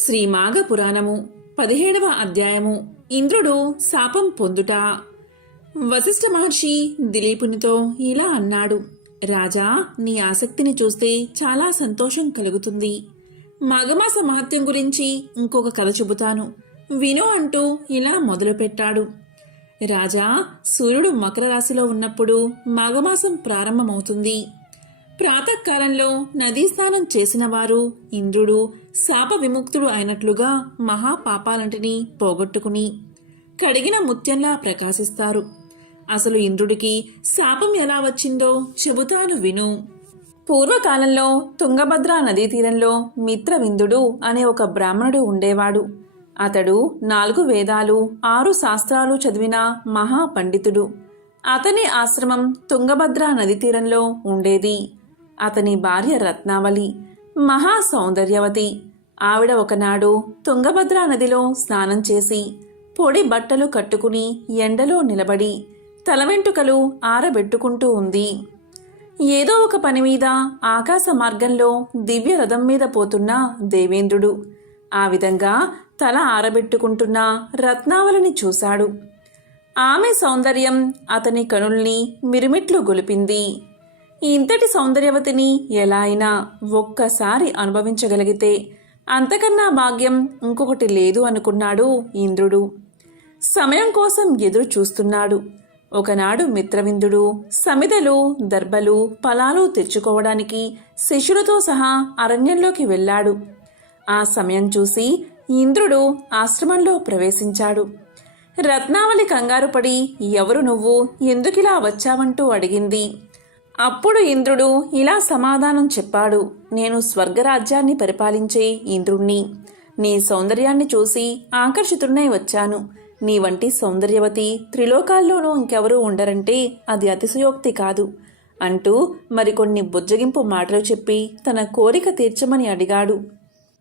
శ్రీ మాఘ పురాణము 17వ అధ్యాయము. ఇంద్రుడు శాపం పొందుట. వశిష్ఠ మహర్షి దిలీపునితో ఇలా అన్నాడు. రాజా, నీ ఆసక్తిని చూస్తే చాలా సంతోషం కలుగుతుంది. మాఘమాస మహత్యం గురించి ఇంకొక కథ చెబుతాను, విను అంటూ ఇలా మొదలుపెట్టాడు. రాజా, సూర్యుడు మకర రాశిలో ఉన్నప్పుడు మాఘమాసం ప్రారంభమవుతుంది. ప్రాతకాలంలో నదీ స్నానం చేసిన వారు ఇంద్రుడు శాప విముక్తుడు అయినట్లుగా మహాపాపాలంటిని పోగొట్టుకుని కడిగిన ముత్యంలా ప్రకాశిస్తారు. అసలు ఇంద్రుడికి శాపం ఎలా వచ్చిందో చెబుతాను విను. పూర్వకాలంలో తుంగభద్రా నదీ తీరంలో మిత్రవిందుడు అనే ఒక బ్రాహ్మణుడు ఉండేవాడు. అతడు 4 వేదాలు 6 శాస్త్రాలు చదివిన మహాపండితుడు. అతని ఆశ్రమం తుంగభద్రా నదీ తీరంలో ఉండేది. అతని భార్య రత్నావళి మహా సౌందర్యవతి. ఆవిడ ఒకనాడు తుంగభద్రా నదిలో స్నానం చేసి పొడి బట్టలు కట్టుకుని ఎండలో నిలబడి తల వెంట్రుకలు ఆరబెట్టుకుంటూ ఉంది. ఏదో ఒక పని మీద ఆకాశ మార్గంలో దివ్య రథం మీద పోతున్న దేవేంద్రుడు ఆ విధంగా తల ఆరబెట్టుకుంటున్న రత్నావళిని చూశాడు. ఆమె సౌందర్యం అతని కనుల్ని మిరుమిట్లు గొలిపింది. ఇంతటి సౌందర్యవతిని ఎలా అయినా ఒక్కసారి అనుభవించగలిగితే అంతకన్నా భాగ్యం ఇంకొకటి లేదు అనుకున్నాడు ఇంద్రుడు. సమయం కోసం ఎదురు చూస్తున్నాడు. ఒకనాడు మిత్రవిందుడు సమిదలు, దర్భలు, ఫలాలు తెచ్చుకోవడానికి శిష్యులతో సహా అరణ్యంలోకి వెళ్ళాడు. ఆ సమయం చూసి ఇంద్రుడు ఆశ్రమంలో ప్రవేశించాడు. రత్నావళి కంగారు పడి, ఎవరు నువ్వు, ఎందుకిలా వచ్చావంటూ అడిగింది. అప్పుడు ఇంద్రుడు ఇలా సమాధానం చెప్పాడు. నేను స్వర్గరాజ్యాన్ని పరిపాలించే ఇంద్రుణ్ణి. నీ సౌందర్యాన్ని చూసి ఆకర్షితుడినై వచ్చాను. నీ వంటి సౌందర్యవతి త్రిలోకాల్లోనూ ఇంకెవరూ ఉండరంటే అది అతిశయోక్తి కాదు అంటూ మరికొన్ని బుజ్జగింపు మాటలు చెప్పి తన కోరిక తీర్చమని అడిగాడు.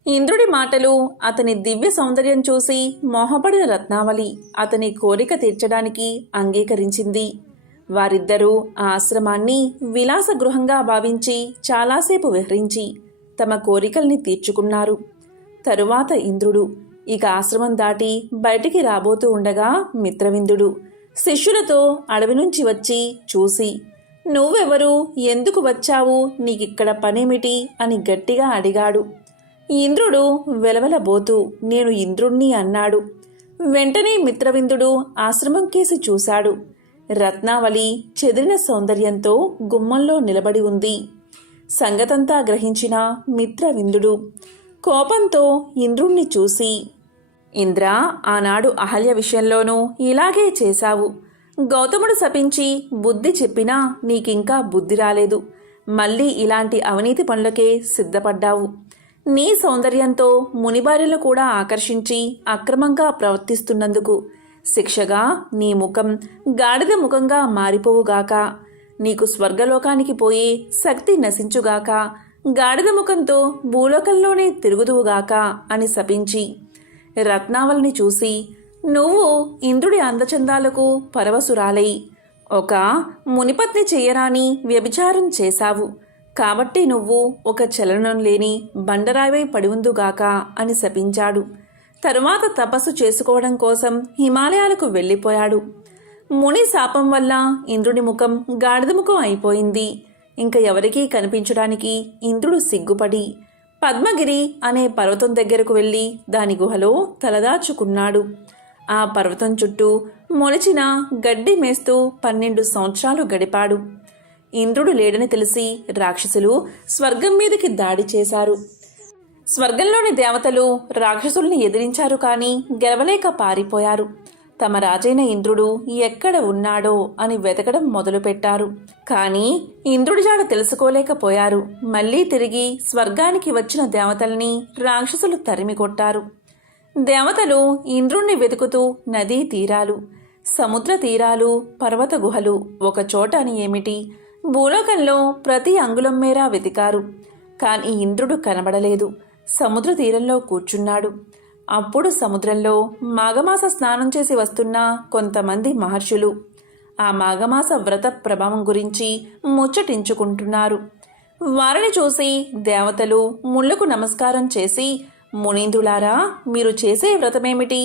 ఇంద్రుడి మాటలు, అతని దివ్య సౌందర్యం చూసి మోహపడిన రత్నావళి అతని కోరిక తీర్చడానికి అంగీకరించింది. వారిద్దరూ ఆ ఆశ్రమాన్ని విలాస గృహంగా భావించి చాలాసేపు విహరించి తమ కోరికల్ని తీర్చుకున్నారు. తరువాత ఇంద్రుడు ఇక ఆశ్రమం దాటి బయటికి రాబోతూ ఉండగా మిత్రవిందుడు శిష్యులతో అడవి నుంచి వచ్చి చూసి, నువ్వెవరు, ఎందుకు వచ్చావు, నీకిక్కడ పనేమిటి అని గట్టిగా అడిగాడు. ఇంద్రుడు వెలవెలబోతూ నేను ఇంద్రుణ్ణి అన్నాడు. వెంటనే మిత్రవిందుడు ఆశ్రమం కేసి చూశాడు. రత్నావళి చెదిరిన సౌందర్యంతో గుమ్మంలో నిలబడి ఉంది. సంగతంతా గ్రహించిన మిత్రవిందుడు కోపంతో ఇంద్రుణ్ణి చూసి, ఇంద్ర, ఆనాడు అహల్య విషయంలోనూ ఇలాగే చేశావు. గౌతముడు శపించి బుద్ధి చెప్పినా నీకింకా బుద్ధి రాలేదు. మళ్ళీ ఇలాంటి అవినీతి పనులకే సిద్ధపడ్డావు. నీ సౌందర్యంతో మునిభార్యలు కూడా ఆకర్షించి అక్రమంగా ప్రవర్తిస్తున్నందుకు శిక్షగా నీ ముఖం గాడిద ముఖంగా మారిపోవుగాక. నీకు స్వర్గలోకానికి పోయే శక్తి నశించుగాక. గాడిద ముఖంతో భూలోకంలోనే తిరుగుదువుగాక అని శపించి రత్నావళిని చూసి, నువ్వు ఇంద్రుడి అందచందాలకు పరవశురాలై ఒక మునిపత్ని చెయ్యరాని వ్యభిచారం చేశావు. కాబట్టి నువ్వు ఒక చలనం లేని బండరాయివై పడివుందుగాక అని శపించాడు. తరువాత తపస్సు చేసుకోవడం కోసం హిమాలయాలకు వెళ్ళిపోయాడు. ముని శాపం వల్ల ఇంద్రుడి ముఖం గాడిద ముఖం అయిపోయింది. ఇంకా ఎవరికీ కనిపించడానికి ఇంద్రుడు సిగ్గుపడి పద్మగిరి అనే పర్వతం దగ్గరకు వెళ్ళి దాని గుహలో తలదాచుకున్నాడు. ఆ పర్వతం చుట్టూ మొలిచిన గడ్డి మేస్తూ 12 సంవత్సరాలు గడిపాడు. ఇంద్రుడు లేడని తెలిసి రాక్షసులు స్వర్గం మీదకి దాడి చేశారు. స్వర్గంలోని దేవతలు రాక్షసుల్ని ఎదిరించారు, కానీ గెలవలేక పారిపోయారు. తమ రాజైన ఇంద్రుడు ఎక్కడ ఉన్నాడో అని వెతకడం మొదలుపెట్టారు. కానీ ఇంద్రుడి జాడ తెలుసుకోలేకపోయారు. మళ్లీ తిరిగి స్వర్గానికి వచ్చిన దేవతల్ని రాక్షసులు తరిమి కొట్టారు. దేవతలు ఇంద్రుణ్ణి వెతుకుతూ నదీ తీరాలు, సముద్ర తీరాలు, పర్వత గుహలు, ఒక చోట అని ఏమిటి, భూలోకంలో ప్రతి అంగుళం మేర వెతికారు. కానీ ఇంద్రుడు కనబడలేదు. సముద్ర తీరంలో కూర్చున్నాడు. అప్పుడు సముద్రంలో మాఘమాస స్నానం చేసి వస్తున్న కొంతమంది మహర్షులు ఆ మాఘమాస వ్రత ప్రభావం గురించి ముచ్చటించుకుంటున్నారు. వారిని చూసి దేవతలు ముళ్ళకు నమస్కారం చేసి మునీంద్రులారా, మీరు చేసే వ్రతమేమిటి?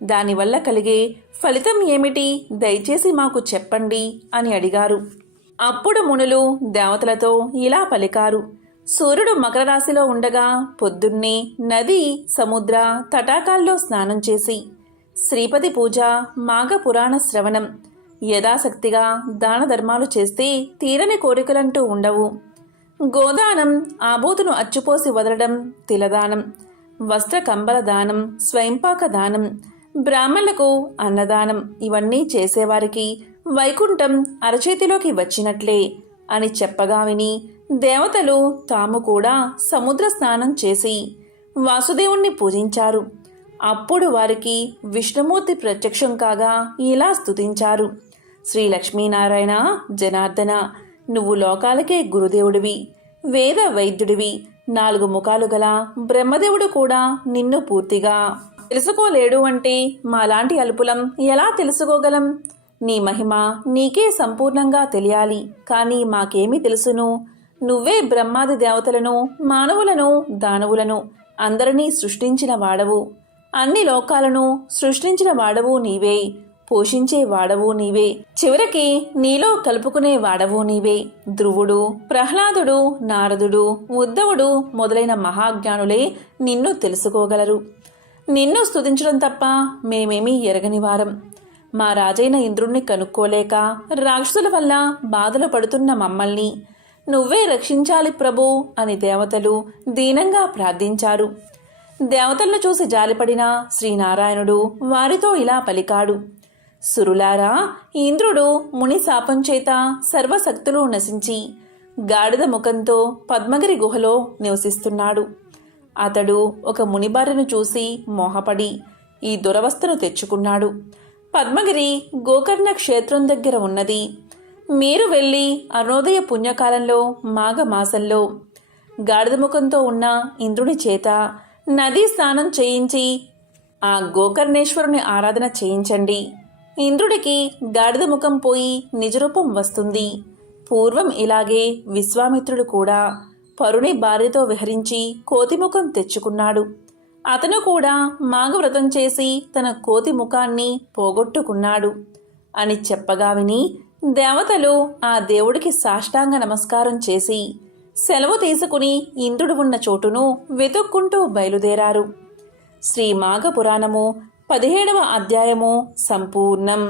దానివల్ల కలిగే ఫలితం ఏమిటి? దయచేసి మాకు చెప్పండి అని అడిగారు. అప్పుడు మునులు దేవతలతో ఇలా పలికారు. సూర్యుడు మకర రాశిలో ఉండగా పొద్దున్నే నది, సముద్ర తటాకాల్లో స్నానం చేసి శ్రీపతి పూజ, మాఘ పురాణ శ్రవణం, యథాశక్తిగా దాన ధర్మాలు చేస్తే తీరని కోరికలంటూ ఉండవు. గోదానం, ఆబోతును అచ్చుపోసి వదలడం, తిలదానం, వస్త్ర కంబల దానం, స్వయంపాక దానం, బ్రాహ్మణులకు అన్నదానం ఇవన్నీ చేసేవారికి వైకుంఠం అరచేతిలోకి వచ్చినట్లే అని చెప్పగా విని దేవతలు తాము కూడా సముద్ర స్నానం చేసి వాసుదేవుణ్ణి పూజించారు. అప్పుడు వారికి విష్ణుమూర్తి ప్రత్యక్షం కాగా ఇలా స్తుతించారు. శ్రీ లక్ష్మీనారాయణ జనార్దన, నువ్వు లోకాలకే గురుదేవుడివి, వేద వైద్యుడివి, 4 ముఖాలు గల బ్రహ్మదేవుడు కూడా నిన్ను పూర్తిగా తెలుసుకోలేడు అంటే మాలాంటి అల్పులం ఎలా తెలుసుకోగలం? నీ మహిమ నీకే సంపూర్ణంగా తెలియాలి. కానీ మాకేమీ తెలుసును? నువ్వే బ్రహ్మాది దేవతలను, మానవులను, దానవులను అందరినీ సృష్టించిన వాడవు. అన్ని లోకాలను సృష్టించిన వాడవు నీవే, పోషించే వాడవు నీవే, చివరికి నీలో కలుపుకునే వాడవు నీవే. ధ్రువుడు, ప్రహ్లాదుడు, నారదుడు, ఉద్ధవుడు మొదలైన మహాజ్ఞానులే నిన్ను తెలుసుకోగలరు. నిన్ను స్తుతించడం తప్ప మేమేమీ ఎరగని వారం. మా రాజైన ఇంద్రుణ్ణి కనుక్కోలేక రాక్షసుల వల్ల బాధలు పడుతున్న మమ్మల్ని నువ్వే రక్షించాలి ప్రభు అని దేవతలు దీనంగా ప్రార్థించారు. దేవతలను చూసి జాలిపడిన శ్రీనారాయణుడు వారితో ఇలా పలికాడు. సురులారా, ఇంద్రుడు ముని శాపం చేత సర్వశక్తులు నశించి గాడిద ముఖంతో పద్మగిరి గుహలో నివసిస్తున్నాడు. అతడు ఒక మునిబారిను చూసి మోహపడి ఈ దురవస్థను తెచ్చుకున్నాడు. పద్మగిరి గోకర్ణ క్షేత్రం దగ్గర ఉన్నది. మీరు వెళ్ళి అరుణోదయ పుణ్యకాలంలో మాఘమాసంలో గాడిద ముఖంతో ఉన్న ఇంద్రుని చేత నదీ స్నానం చేయించి ఆ గోకర్ణేశ్వరుని ఆరాధన చేయించండి. ఇంద్రుడికి గాడిద ముఖం పోయి నిజరూపం వస్తుంది. పూర్వం ఇలాగే విశ్వామిత్రుడు కూడా పరుని భార్యతో విహరించి కోతిముఖం తెచ్చుకున్నాడు. అతను కూడా మాఘవ్రతం చేసి తన కోతి ముఖాన్ని పోగొట్టుకున్నాడు అని చెప్పగా విని దేవతలు ఆ దేవుడికి సాష్టాంగ నమస్కారం చేసి సెలవు తీసుకుని ఇంద్రుడు ఉన్న చోటును వెతుక్కుంటూ బయలుదేరారు. శ్రీ మాఘ పురాణము 17వ అధ్యాయము సంపూర్ణం.